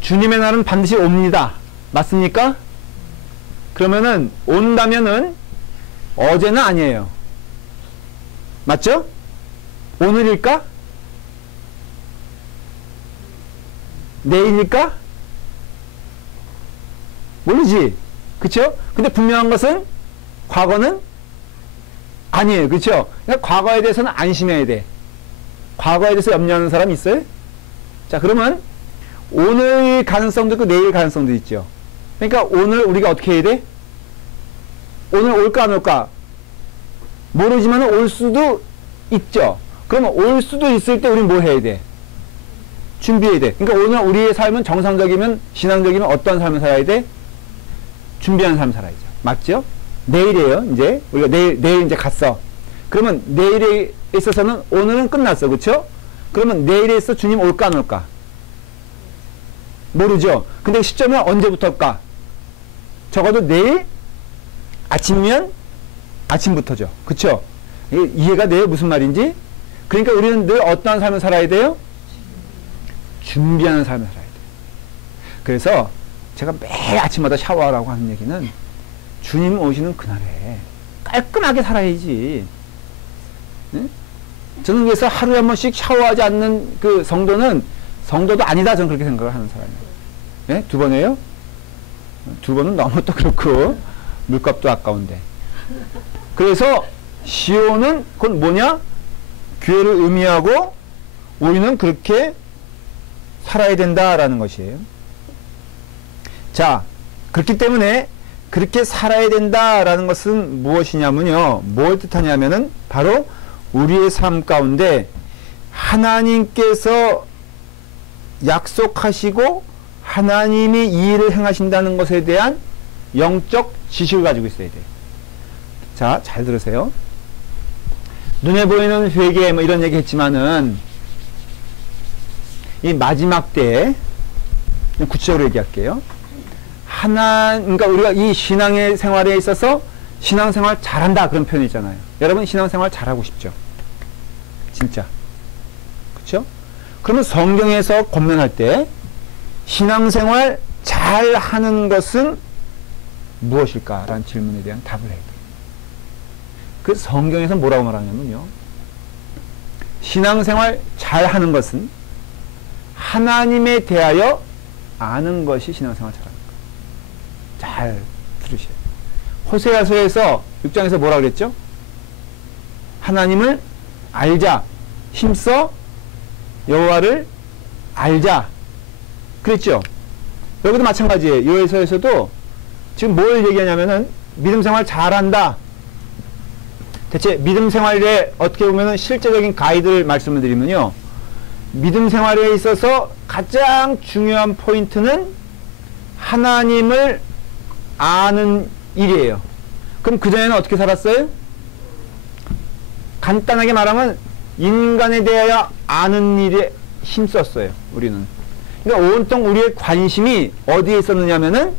주님의 날은 반드시 옵니다. 맞습니까? 그러면은, 온다면은, 어제는 아니에요. 맞죠? 오늘일까? 내일일까? 모르지. 그쵸? 근데 분명한 것은 과거는 아니에요. 그쵸? 그러니까 과거에 대해서는 안심해야 돼. 과거에 대해서 염려하는 사람 있어요? 자, 그러면 오늘 가능성도 있고 내일 가능성도 있죠. 그러니까 오늘 우리가 어떻게 해야 돼? 오늘 올까 안 올까? 모르지만 올 수도 있죠. 그러면 올 수도 있을 때 우리는 뭐 해야 돼? 준비해야 돼. 그러니까 오늘 우리의 삶은 정상적이면, 신앙적이면 어떤 삶을 살아야 돼? 준비하는 삶을 살아야죠. 맞죠? 내일이에요. 이제 우리가 내일 이제 갔어. 그러면 내일에 있어서는 오늘은 끝났어. 그렇죠? 그러면 내일에 있어 주님 올까 안 올까? 모르죠. 근데 시점은 언제부터 올까? 적어도 내일 아침이면 아침부터죠. 그렇죠? 이해가 돼요? 무슨 말인지? 그러니까 우리는 늘 어떠한 삶을 살아야 돼요? 준비하는 삶을 살아야 돼요. 그래서 제가 매일 아침마다 샤워하라고 하는 얘기는, 주님 오시는 그날에 깔끔하게 살아야지. 네? 저는 그래서 하루에 한 번씩 샤워하지 않는 그 성도도 아니다. 저는 그렇게 생각을 하는 사람이에요. 네? 2번이에요? 2번은 너무 또 그렇고, 물값도 아까운데. 그래서 시온은 그건 뭐냐? 교회를 의미하고 우리는 그렇게 살아야 된다라는 것이에요. 자, 그렇기 때문에 그렇게 살아야 된다라는 것은 무엇이냐면요, 뭘 뜻하냐면은 바로 우리의 삶 가운데 하나님께서 약속하시고 하나님이 이 일을 행하신다는 것에 대한 영적 지식을 가지고 있어야 돼요. 자, 잘 들으세요. 눈에 보이는 회개 뭐 이런 얘기 했지만은 이 마지막 때에 구체적으로 얘기할게요. 그러니까 우리가 이 신앙의 생활에 있어서 신앙생활 잘한다 그런 표현이 있잖아요. 여러분 신앙생활 잘하고 싶죠? 진짜. 그렇죠? 그러면 성경에서 권면할 때 신앙생활 잘하는 것은 무엇일까라는 질문에 대한 답을 해야 돼요. 그 성경에서 뭐라고 말하냐면요, 신앙생활 잘하는 것은 하나님에 대하여 아는 것이 신앙생활 잘하는 거예요. 잘 들으셔야 돼요. 호세아서에서 6장에서 뭐라 그랬죠? 하나님을 알자, 힘써 여호와를 알자 그랬죠? 여기도 마찬가지예요. 요에서에서도 지금 뭘 얘기하냐면은 믿음 생활 잘한다. 대체 믿음 생활에 어떻게 보면은 실제적인 가이드를 말씀을 드리면요, 믿음 생활에 있어서 가장 중요한 포인트는 하나님을 아는 일이에요. 그럼 그전에는 어떻게 살았어요? 간단하게 말하면 인간에 대하여 아는 일에 힘썼어요. 우리는. 그러니까 온통 우리의 관심이 어디에 있었느냐면은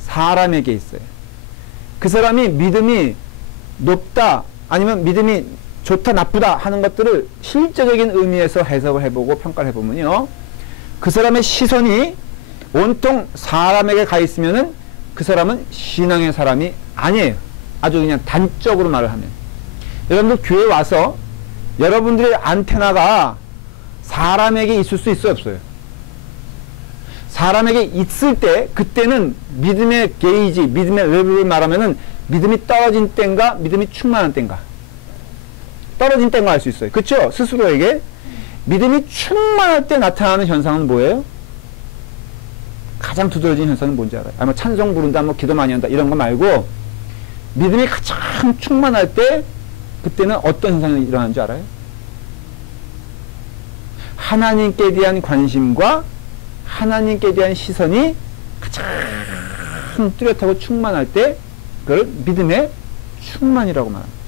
사람에게 있어요. 그 사람이 믿음이 높다 아니면 믿음이 좋다 나쁘다 하는 것들을 실제적인 의미에서 해석을 해보고 평가를 해보면요, 그 사람의 시선이 온통 사람에게 가 있으면은 그 사람은 신앙의 사람이 아니에요. 아주 그냥 단적으로 말을 하면. 여러분들 교회 와서 여러분들의 안테나가 사람에게 있을 수 있어요, 없어요? 사람에게 있을 때 그때는 믿음의 게이지, 믿음의 레벨을 말하면은 믿음이 떨어진 때인가 믿음이 충만한 때인가. 떨어진 때인가 알 수 있어요. 그렇죠? 스스로에게 믿음이 충만할 때 나타나는 현상은 뭐예요? 가장 두드러진 현상은 뭔지 알아요? 뭐 찬송 부른다, 뭐 기도 많이 한다 이런 거 말고 믿음이 가장 충만할 때 그때는 어떤 현상이 일어나는 줄 알아요? 하나님께 대한 관심과 하나님께 대한 시선이 가장 뚜렷하고 충만할 때 그걸 믿음의 충만이라고 말합니다.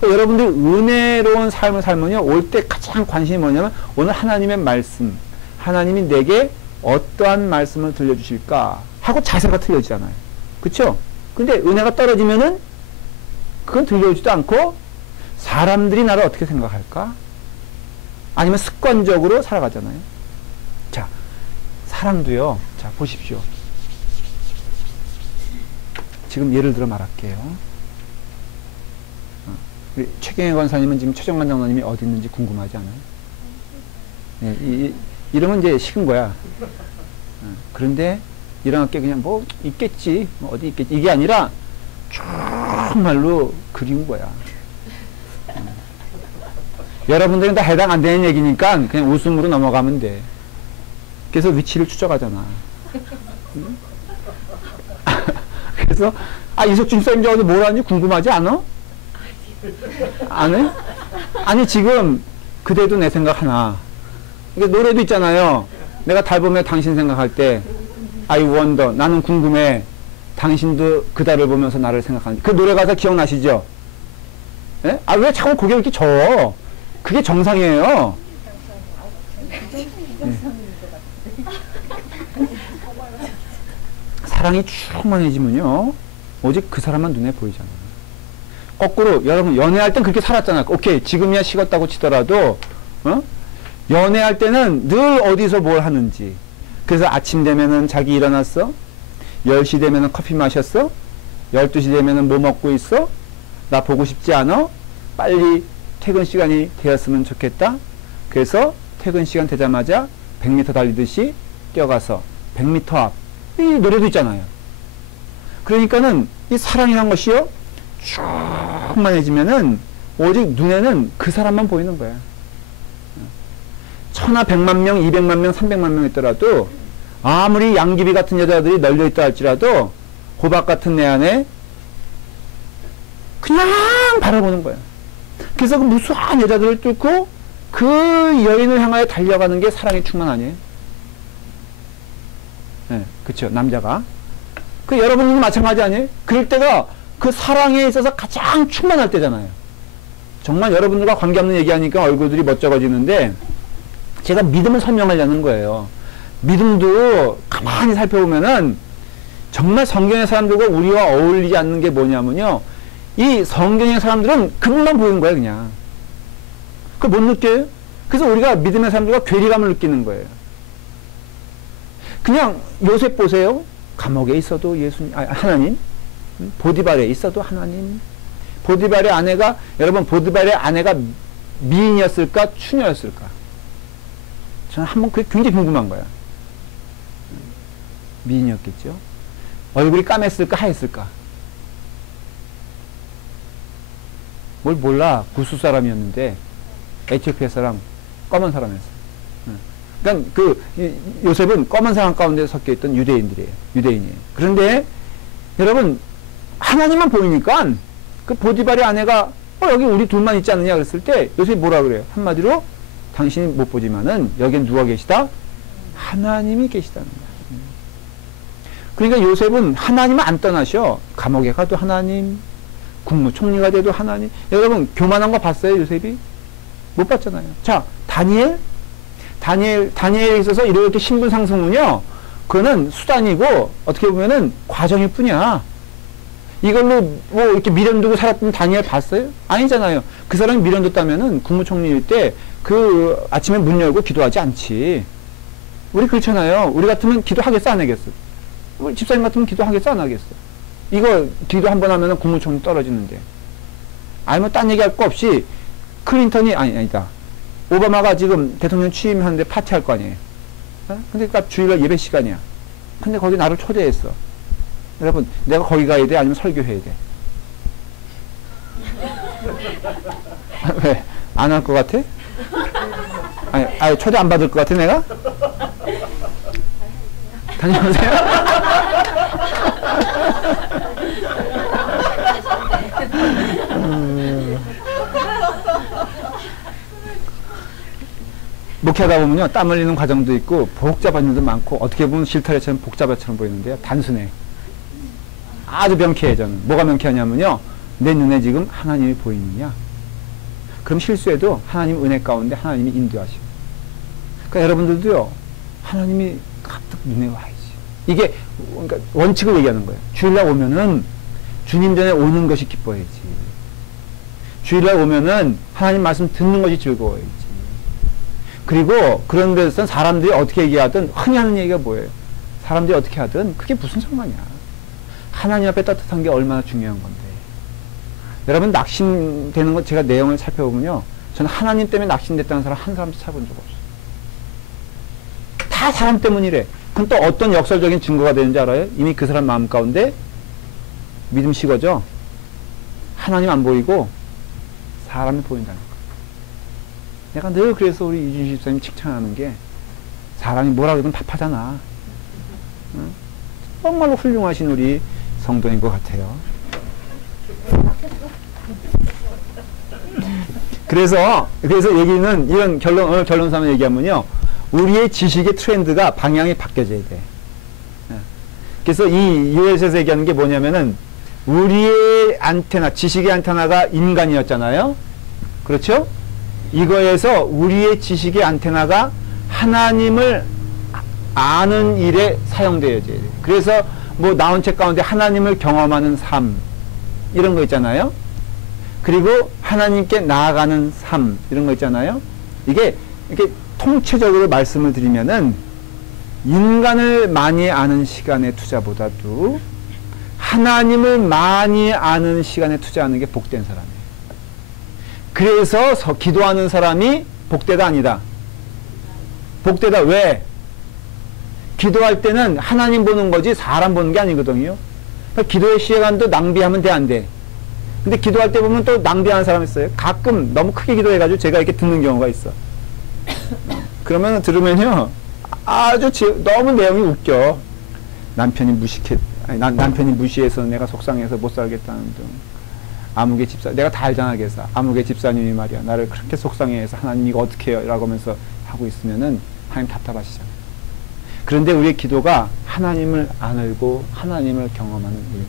그러니까 여러분들이 은혜로운 삶을 살면요, 올 때 가장 관심이 뭐냐면 오늘 하나님의 말씀, 하나님이 내게 어떠한 말씀을 들려주실까 하고 자세가 틀려지잖아요. 그쵸? 근데 은혜가 떨어지면은 그건 들려오지도 않고 사람들이 나를 어떻게 생각할까? 아니면 습관적으로 살아가잖아요. 자, 사랑도요. 자, 보십시오. 지금 예를 들어 말할게요. 우리 최경혜 권사님은 지금 최정관 장로님이 어디 있는지 궁금하지 않아요? 네, 이러면 이제 식은 거야. 그런데 일어났게 그냥 뭐 있겠지, 뭐 어디 있겠지 이게 아니라 정말로 그리운 거야. 여러분들은 다 해당 안 되는 얘기니까 그냥 웃음으로 넘어가면 돼. 그래서 위치를 추적하잖아. 그래서 이석준 쌤 저기 뭘 하는지 궁금하지 않아? 안 해? 아니 지금 그대도 내 생각 하나. 이게 노래도 있잖아요. 내가 달 보며 당신 생각할 때 I wonder, 나는 궁금해. 당신도 그달을 보면서 나를 생각하는지. 그 노래 가사 기억나시죠? 예? 왜 자꾸 고개 이렇게 져? 그게 정상이에요. 네. 사랑이 충만해지면요, 오직 그 사람만 눈에 보이잖아요. 거꾸로 여러분 연애할 땐 그렇게 살았잖아요. 오케이, 지금이야 식었다고 치더라도 연애할 때는 늘 어디서 뭘 하는지. 그래서 아침 되면은 자기 일어났어? 10시 되면은 커피 마셨어? 12시 되면은 뭐 먹고 있어? 나 보고 싶지 않아? 빨리 퇴근 시간이 되었으면 좋겠다. 그래서 퇴근 시간 되자마자 100m 달리듯이 뛰어가서 100m 앞. 이 노래도 있잖아요. 그러니까는 이 사랑이란 것이요, 충만해지면은 오직 눈에는 그 사람만 보이는 거야. 1000나 100만 명, 200만 명, 300만 명 있더라도 아무리 양귀비 같은 여자들이 널려있다 할지라도 호박 같은 내 안에 그냥 바라보는 거야. 그래서 그 무수한 여자들을 뚫고 그 여인을 향하여 달려가는 게 사랑의 충만 아니에요? 네, 그쵸. 남자가. 그 여러분도 마찬가지 아니에요? 그럴 때가 그 사랑에 있어서 가장 충만할 때잖아요. 정말 여러분들과 관계없는 얘기하니까 얼굴들이 멋쩍어지는데 제가 믿음을 설명하려는 거예요. 믿음도 가만히 살펴보면은 정말 성경의 사람들과 우리와 어울리지 않는 게 뭐냐면요, 이 성경의 사람들은 그분만 보이는 거예요. 그냥 그걸 못 느껴요? 그래서 우리가 믿음의 사람들과 괴리감을 느끼는 거예요. 그냥 요셉 보세요. 감옥에 있어도 예수님, 하나님. 보디발에 있어도 하나님. 보디발의 아내가, 여러분 보디발의 아내가 미인이었을까 추녀였을까? 저는 한번 그게 굉장히 궁금한 거야. 미인이었겠죠. 얼굴이 까맸을까 하였을까? 뭘 몰라. 구스 사람이었는데 에티오피아 사람, 검은 사람이었어요. 그러니까 요셉은 검은 사람 가운데 섞여 있던 유대인이에요. 그런데 여러분 하나님만 보이니까 그 보디발의 아내가 여기 우리 둘만 있지 않느냐 그랬을 때 요셉이 뭐라 그래요? 한마디로 당신이 못 보지만은 여긴 누가 계시다? 하나님이 계시다는 거예요. 그러니까 요셉은 하나님은 안 떠나셔. 감옥에 가도 하나님, 국무총리가 돼도 하나님. 여러분 교만한 거 봤어요? 요셉이? 못 봤잖아요. 자, 다니엘에 있어서 이렇게 신분 상승은요, 그거는 수단이고 어떻게 보면은 과정일 뿐이야. 이걸로 뭐 이렇게 미련 두고 살았던 다니엘 봤어요? 아니잖아요. 그 사람이 미련 뒀다면은 국무총리일 때 그 아침에 문 열고 기도하지 않지. 우리 그렇잖아요. 우리 같으면 기도하겠어 안 하겠어? 우리 집사님 같으면 기도하겠어 안 하겠어? 이거 기도 한 번 하면은 국무총리 떨어지는데. 아니면 딴 얘기할 거 없이 클린턴이 아니다. 오바마가 지금 대통령 취임하는데 파티할 거 아니에요. 근데 딱 주일날 예배 시간이야. 근데 거기 나를 초대했어. 여러분, 내가 거기 가야 돼? 아니면 설교해야 돼? 왜? 안 할 것 같아? 아니, 초대 안 받을 것 같아, 내가? 다녀오세요? 목회하다 보면요, 땀 흘리는 과정도 있고, 복잡한 일도 많고, 어떻게 보면 실타래처럼 복잡해처럼 보이는데요, 단순해. 아주 명쾌해, 저는. 뭐가 명쾌하냐면요, 내 눈에 지금 하나님이 보이느냐? 그럼 실수해도 하나님 은혜 가운데 하나님이 인도하시고. 그러니까 여러분들도요, 하나님이 가득 눈에 와야지. 이게, 그러니까 원칙을 얘기하는 거예요. 주일날 오면은 주님 전에 오는 것이 기뻐야지. 주일날 오면은 하나님 말씀 듣는 것이 즐거워야지. 그리고 그런 데서는 사람들이 어떻게 얘기하든 흔히 하는 얘기가 뭐예요? 사람들이 어떻게 하든 그게 무슨 상관이야. 하나님 앞에 따뜻한 게 얼마나 중요한 건데. 여러분 낙심되는 거 제가 내용을 살펴보면요. 저는 하나님 때문에 낙심됐다는 사람 한 사람도 찾아본 적 없어요. 다 사람 때문이래. 그럼 또 어떤 역설적인 증거가 되는지 알아요? 이미 그 사람 마음 가운데 믿음 식어져. 하나님 안 보이고 사람이 보인다는 거예요. 내가 늘 그래서 우리 이준식 집사님 칭찬하는 게 사람이 뭐라 그러든 답하잖아. 응? 정말로 훌륭하신 우리 성도인 것 같아요. 그래서 얘기는 이런 오늘 결론 삼아 얘기하면요. 우리의 지식의 트렌드가 방향이 바뀌어져야 돼. 그래서 이 US에서 얘기하는 게 뭐냐면은 우리의 안테나, 지식의 안테나가 인간이었잖아요. 그렇죠? 이거에서 우리의 지식의 안테나가 하나님을 아는 일에 사용되어져야 돼. 그래서 뭐 나온 책 가운데 하나님을 경험하는 삶 이런 거 있잖아요. 그리고 하나님께 나아가는 삶 이런 거 있잖아요. 이게 이렇게 통체적으로 말씀을 드리면은 인간을 많이 아는 시간의 투자보다도 하나님을 많이 아는 시간에 투자하는 게 복된 사람이에요. 그래서 기도하는 사람이 복되다 아니다. 복되다. 왜? 기도할 때는 하나님 보는 거지 사람 보는 게 아니거든요. 그러니까 기도의 시간도 낭비하면 돼, 안 돼? 근데 기도할 때 보면 또 낭비하는 사람 있어요. 가끔 너무 크게 기도해가지고 제가 이렇게 듣는 경우가 있어. 그러면 들으면요. 아주 너무 내용이 웃겨. 남편이 무시해서 내가 속상해서 못 살겠다는 등. 아무개 집사, 내가 다 알잖아, 그래서. 아무개 집사님이 말이야. 나를 그렇게 속상해해서 하나님 이거 어떻게 해요? 라고 하면서 하고 있으면은 하나님 답답하시잖아요. 그런데 우리의 기도가 하나님을 알고 하나님을 경험하는 일.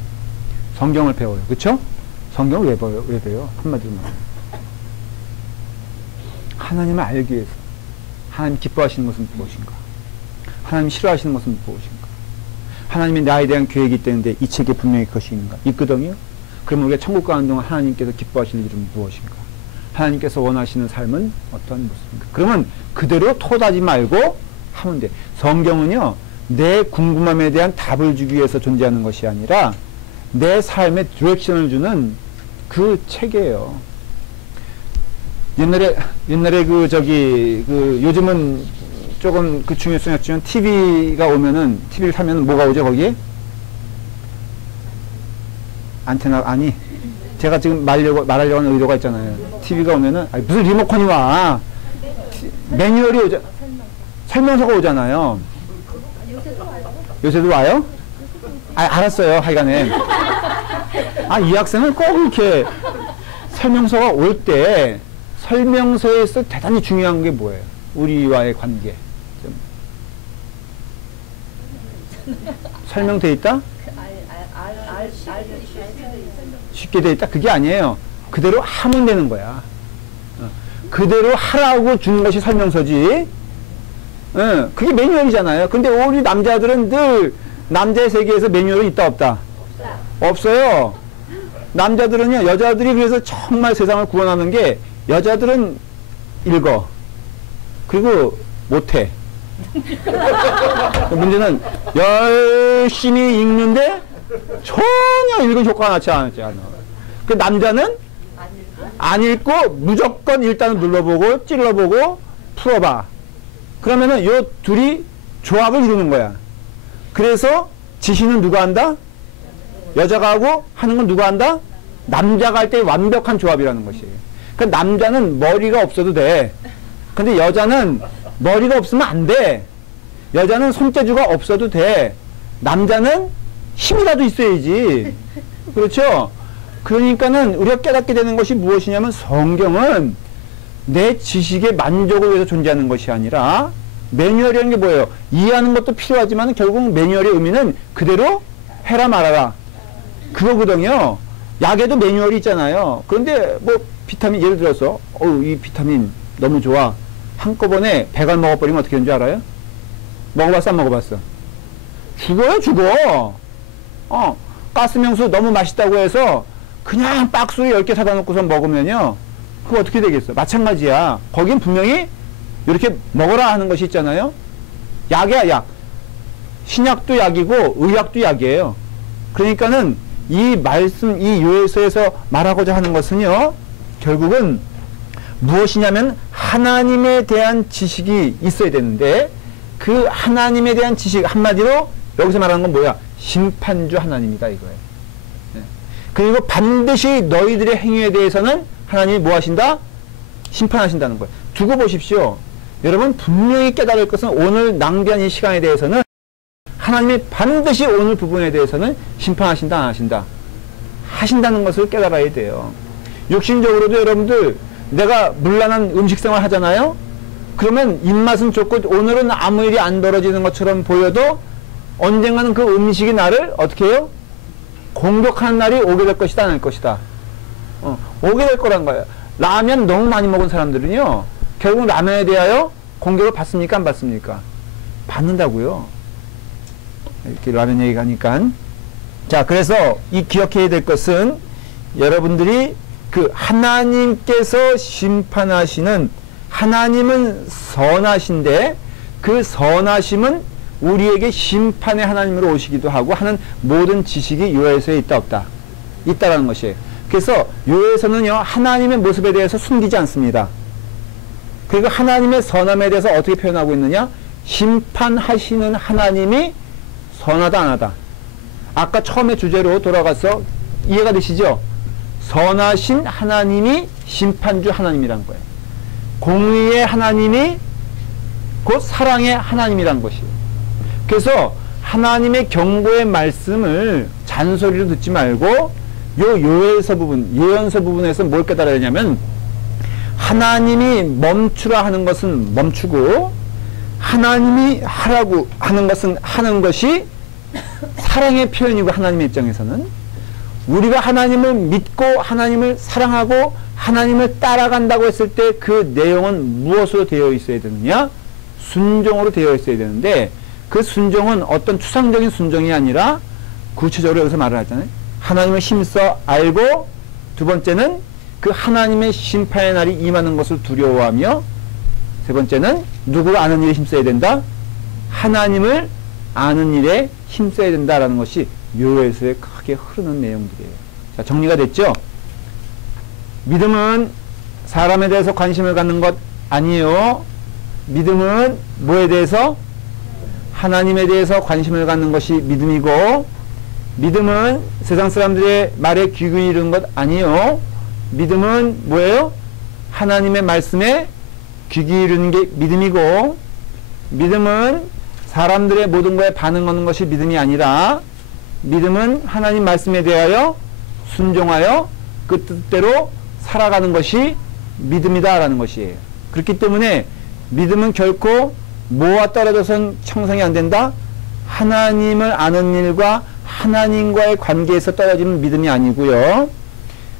성경을 배워요. 그쵸? 성경을 왜 배워요? 한마디로 말해요. 하나님을 알기 위해서. 하나님 기뻐하시는 것은 무엇인가? 하나님 싫어하시는 것은 무엇인가? 하나님이 나에 대한 계획이 있다는데 이 책에 분명히 그것이 있거든요? 그러면 우리가 천국 가는 동안 하나님께서 기뻐하시는 일은 무엇인가? 하나님께서 원하시는 삶은 어떤 모습인가? 그러면 그대로 토하지 말고 하면 돼. 성경은요, 내 궁금함에 대한 답을 주기 위해서 존재하는 것이 아니라 내 삶에 디렉션을 주는 그 책이에요. 옛날에 요즘은 조금 그 중요성이 없지만 TV가 오면은, TV를 사면 뭐가 오죠, 거기에? 안테나, 아니. 제가 지금 말하려고 하는 의도가 있잖아요. TV가 오면은, 아니, 무슨 리모컨이 와. 매뉴얼이 오죠. 설명서가 오잖아요. 요새도 와요? 알았어요, 하여간에. 이 학생은 꼭 이렇게 설명서가 올 때, 설명서에서 대단히 중요한 게 뭐예요? 우리와의 관계. 설명돼 있다? 쉽게 돼 있다? 그게 아니에요. 그대로 하면 되는 거야. 그대로 하라고 주는 것이 설명서지. 그게 매뉴얼이잖아요. 근데 우리 남자들은 늘 남자의 세계에서 매뉴얼이 있다 없다? 없어요. 남자들은요, 여자들이 그래서 정말 세상을 구원하는 게 여자들은 읽어. 그리고 못해. 문제는 열심히 읽는데 전혀 읽은 효과가 나지 않아. 그 남자는 안 읽고 무조건 일단은 눌러보고 찔러보고 풀어봐. 그러면은 요 둘이 조합을 이루는 거야. 그래서 지시는 누가 한다? 여자가 하고 하는 건 누가 한다? 남자가 할 때 완벽한 조합이라는 것이에요. 그러니까 남자는 머리가 없어도 돼. 근데 여자는 머리가 없으면 안 돼. 여자는 손재주가 없어도 돼. 남자는 힘이라도 있어야지. 그렇죠? 그러니까는 우리가 깨닫게 되는 것이 무엇이냐면 성경은 내 지식의 만족을 위해서 존재하는 것이 아니라 매뉴얼이라는 게 뭐예요? 이해하는 것도 필요하지만 결국 매뉴얼의 의미는 그대로 해라 말아라. 그거거든요. 약에도 매뉴얼이 있잖아요. 그런데 뭐 비타민 예를 들어서 이 비타민 너무 좋아. 한꺼번에 100알 먹어버리면 어떻게 되는 줄 알아요? 먹어봤어 안 먹어봤어? 죽어요 죽어. 가스명수 너무 맛있다고 해서 그냥 박스로 10개 사다 놓고서 먹으면요 그거 어떻게 되겠어? 마찬가지야. 거긴 분명히 이렇게 먹어라 하는 것이 있잖아요. 약이야 약. 신약도 약이고 의약도 약이에요. 그러니까는 이 말씀 이 요에서에서 말하고자 하는 것은요 결국은 무엇이냐면 하나님에 대한 지식이 있어야 되는데 그 하나님에 대한 지식 한마디로 여기서 말하는 건 뭐야? 심판주 하나님이다 이거예요. 그리고 반드시 너희들의 행위에 대해서는 하나님이 뭐 하신다? 심판하신다는 거예요. 두고 보십시오. 여러분 분명히 깨달을 것은 오늘 낭비한 이 시간에 대해서는 하나님이 반드시 오늘 부분에 대해서는 심판하신다 안 하신다? 하신다는 것을 깨달아야 돼요. 육신적으로도 여러분들 내가 물란한 음식생활 하잖아요. 그러면 입맛은 좋고 오늘은 아무 일이 안 벌어지는 것처럼 보여도 언젠가는 그 음식이 나를 어떻게 해요? 공격하는 날이 오게 될 것이다 안 할 것이다. 오게 될 거란 거예요. 라면 너무 많이 먹은 사람들은요 결국 라면에 대하여 공격을 받습니까 안 받습니까? 받는다고요. 이렇게 라면 얘기가 하니까. 자, 그래서 이 기억해야 될 것은 여러분들이 그 하나님께서 심판하시는 하나님은 선하신데 그 선하심은 우리에게 심판의 하나님으로 오시기도 하고 하는 모든 지식이 요에서에 있다 없다? 있다라는 것이에요. 그래서 요에서는요 하나님의 모습에 대해서 숨기지 않습니다. 그리고 하나님의 선함에 대해서 어떻게 표현하고 있느냐? 심판하시는 하나님이 선하다 안 하다. 아까 처음에 주제로 돌아가서 이해가 되시죠? 선하신 하나님이 심판주 하나님이란 거예요. 공의의 하나님이 곧 사랑의 하나님이란 것이에요. 그래서 하나님의 경고의 말씀을 잔소리로 듣지 말고 요에서 부분, 예언서 부분에서 뭘 깨달아야 되냐면 하나님이 멈추라 하는 것은 멈추고 하나님이 하라고 하는 것은 하는 것이 사랑의 표현이고 하나님의 입장에서는 우리가 하나님을 믿고 하나님을 사랑하고 하나님을 따라간다고 했을 때 그 내용은 무엇으로 되어 있어야 되느냐? 순종으로 되어 있어야 되는데 그 순종은 어떤 추상적인 순종이 아니라 구체적으로 여기서 말을 하잖아요. 하나님을 힘써 알고 두 번째는 그 하나님의 심판의 날이 임하는 것을 두려워하며 세 번째는 누구를 아는 일에 힘써야 된다? 하나님을 아는 일에 힘써야 된다라는 것이 요에서의 크게 흐르는 내용들이에요. 자, 정리가 됐죠? 믿음은 사람에 대해서 관심을 갖는 것 아니에요. 믿음은 뭐에 대해서? 하나님에 대해서 관심을 갖는 것이 믿음이고 믿음은 세상 사람들의 말에 귀 기울이는 것 아니에요. 믿음은 뭐예요? 하나님의 말씀에 귀 기울이는 게 믿음이고 믿음은 사람들의 모든 거에 반응하는 것이 믿음이 아니라 믿음은 하나님 말씀에 대하여 순종하여 그 뜻대로 살아가는 것이 믿음이다라는 것이에요. 그렇기 때문에 믿음은 결코 뭐와 떨어져선 형성이 안 된다? 하나님을 아는 일과 하나님과의 관계에서 떨어지는 믿음이 아니고요.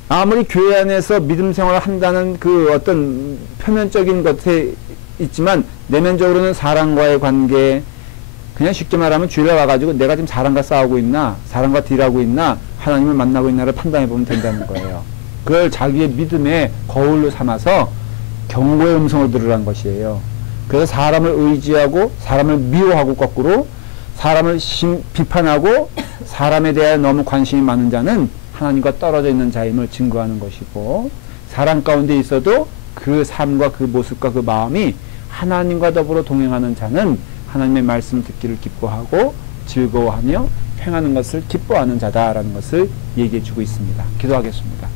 아무리 교회 안에서 믿음 생활을 한다는 그 어떤 표면적인 것에 있지만 내면적으로는 사람과의 관계, 그냥 쉽게 말하면 주일에 와가지고 내가 지금 사람과 싸우고 있나 사람과 딜하고 있나 하나님을 만나고 있나를 판단해 보면 된다는 거예요. 그걸 자기의 믿음의 거울로 삼아서 경고의 음성을 들으라는 것이에요. 그래서 사람을 의지하고 사람을 미워하고 거꾸로 사람을 비판하고 사람에 대한 너무 관심이 많은 자는 하나님과 떨어져 있는 자임을 증거하는 것이고 사람 가운데 있어도 그 삶과 그 모습과 그 마음이 하나님과 더불어 동행하는 자는 하나님의 말씀 듣기를 기뻐하고 즐거워하며 행하는 것을 기뻐하는 자다라는 것을 얘기해 주고 있습니다. 기도하겠습니다.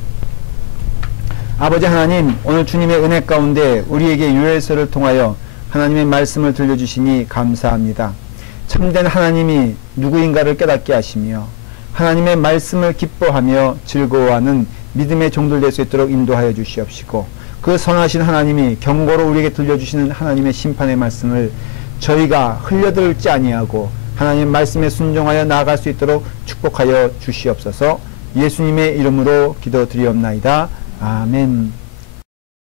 아버지 하나님, 오늘 주님의 은혜 가운데 우리에게 요엘서를 통하여 하나님의 말씀을 들려주시니 감사합니다. 참된 하나님이 누구인가를 깨닫게 하시며 하나님의 말씀을 기뻐하며 즐거워하는 믿음의 종들 될 수 있도록 인도하여 주시옵시고, 그 선하신 하나님이 경고로 우리에게 들려주시는 하나님의 심판의 말씀을 저희가 흘려들지 아니하고 하나님의 말씀에 순종하여 나아갈 수 있도록 축복하여 주시옵소서. 예수님의 이름으로 기도드리옵나이다. 아멘.